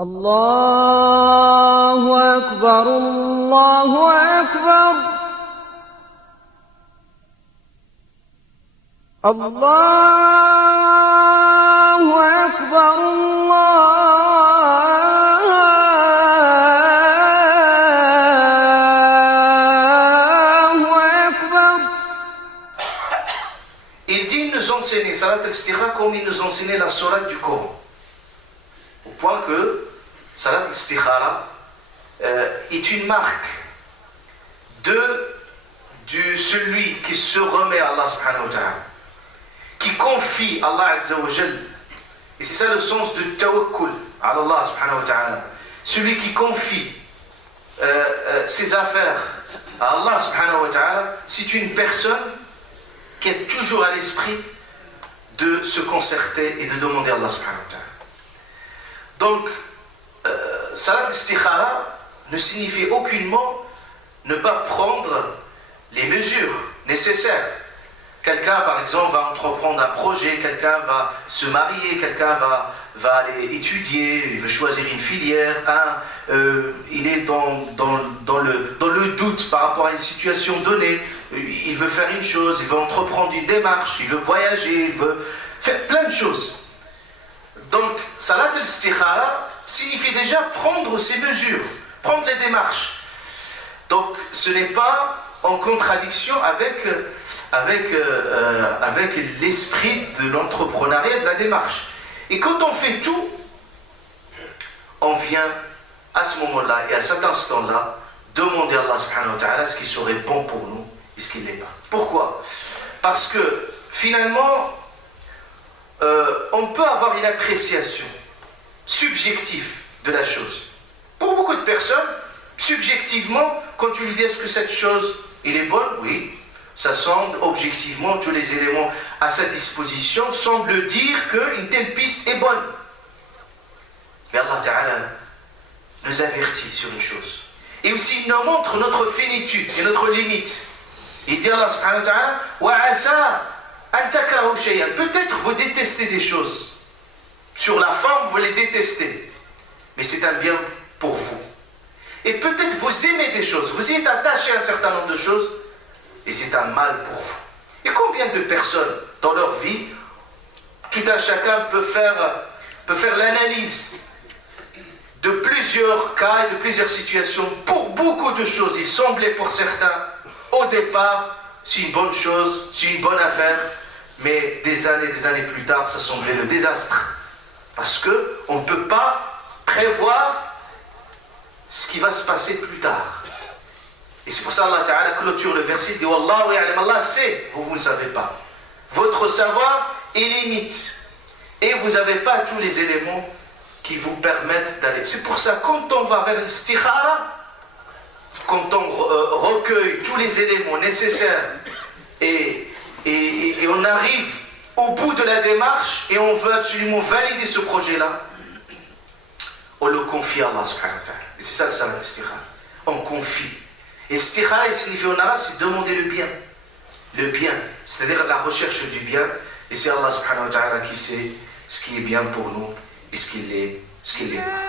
الله أكبر الله أكبر الله أكبر الله أكبر. Il dit nous enseigner Salat al-Istikhara comme il nous enseignait la sourate du Coran. Au point que Salat al-Istikhara est une marque de celui qui se remet à Allah subhanahu wa ta'ala, qui confie à Allah azza wa jal. Et c'est ça le sens de tawakkul à Allah subhanahu wa ta'ala. Celui qui confie ses affaires à Allah subhanahu wa ta'ala, c'est une personne qui est toujours à l'esprit de se concerter et de demander à Allah subhanahu wa ta'ala. Donc, Salat al-Istikhara ne signifie aucunement ne pas prendre les mesures nécessaires. Quelqu'un, par exemple, va entreprendre un projet, quelqu'un va se marier, quelqu'un va aller étudier, il veut choisir une filière, il est dans le doute par rapport à une situation donnée, il veut faire une chose, il veut entreprendre une démarche, il veut voyager, il veut faire plein de choses. Donc, Salat al-Istikhara signifie déjà prendre ses mesures, prendre les démarches. Donc, ce n'est pas en contradiction avec l'esprit de l'entrepreneuriat, de la démarche. Et quand on fait tout, on vient à ce moment-là et à cet instant-là demander à Allah subhanahu wa ta'ala ce qui serait bon pour nous et ce qui ne l'est pas. Pourquoi? Parce que finalement, on peut avoir une appréciation subjective de la chose. Pour beaucoup de personnes, subjectivement, quand tu lui dis est-ce que cette chose elle est bonne, oui, ça semble objectivement, tous les éléments à sa disposition semblent dire qu'une telle piste est bonne. Mais Allah Ta'ala nous avertit sur une chose. Et aussi il nous montre notre finitude et notre limite. Il dit Allah Subhanahu wa Ta'ala wa asa an takrahu shay'an. Peut-être vous détestez des choses. Sur la forme, vous les détestez. Mais c'est un bien pour vous. Et peut-être vous aimez des choses, vous y êtes attaché à un certain nombre de choses, et c'est un mal pour vous. Et combien de personnes dans leur vie, tout un chacun peut faire l'analyse de plusieurs cas et de plusieurs situations. Pour beaucoup de choses, il semblait pour certains, au départ, c'est une bonne chose, c'est une bonne affaire, mais des années plus tard, ça semblait le désastre. Parce qu'on ne peut pas prévoir ce qui va se passer plus tard. Et c'est pour ça Allah Ta'ala clôture le verset, il dit Wallahu ya'lam, Allah sait, vous ne savez pas. Votre savoir est limite. Et vous n'avez pas tous les éléments qui vous permettent d'aller. C'est pour ça, quand on va vers l'istikhara, quand on recueille tous les éléments nécessaires et on arrive au bout de la démarche et on veut absolument valider ce projet-là, on le confie à Allah subhanahu wa ta'ala. Et c'est ça le salat al-istikhara. On confie. Et l'istikhara, il signifie en arabe, c'est demander le bien. Le bien, c'est-à-dire la recherche du bien. Et c'est Allah subhanahu wa ta'ala qui sait ce qui est bien pour nous et ce qui l'est pas.